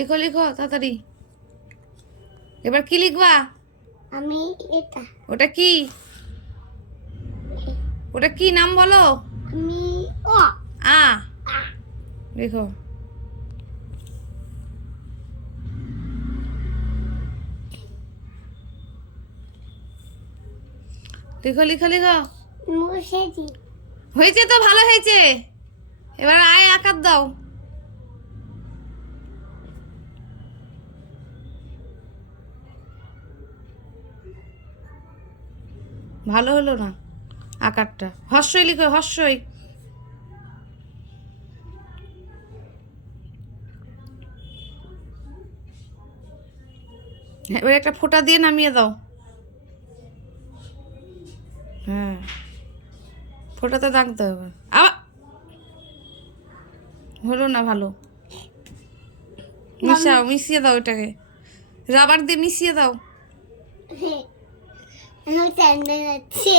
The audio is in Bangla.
লিখো লিখো তাড়াতাড়ি। এবার কি লিখবা? আমি এটা। ওটা কি? ওটা কি নাম বলো? আমি ও আ আ লিখো। লিখো লিখো লিখো। মুছেছি। হয়েছে তো, ভালো হয়েছে। এবার আয় আকার দাও। ভালো হলো না আকারটা। হর্ষই লিখো, হর্ষই। এবার একটা ফোঁটা দিয়ে নামিয়ে দাও। হ্যাঁ, ফোঁটাতে দাগতে হবে। আবার হলো না ভালো। মিশাও, মিশিয়ে দাও এটাকে, রাবার দিয়ে মিশিয়ে দাও। আমার চ্যান্ডেল আছে।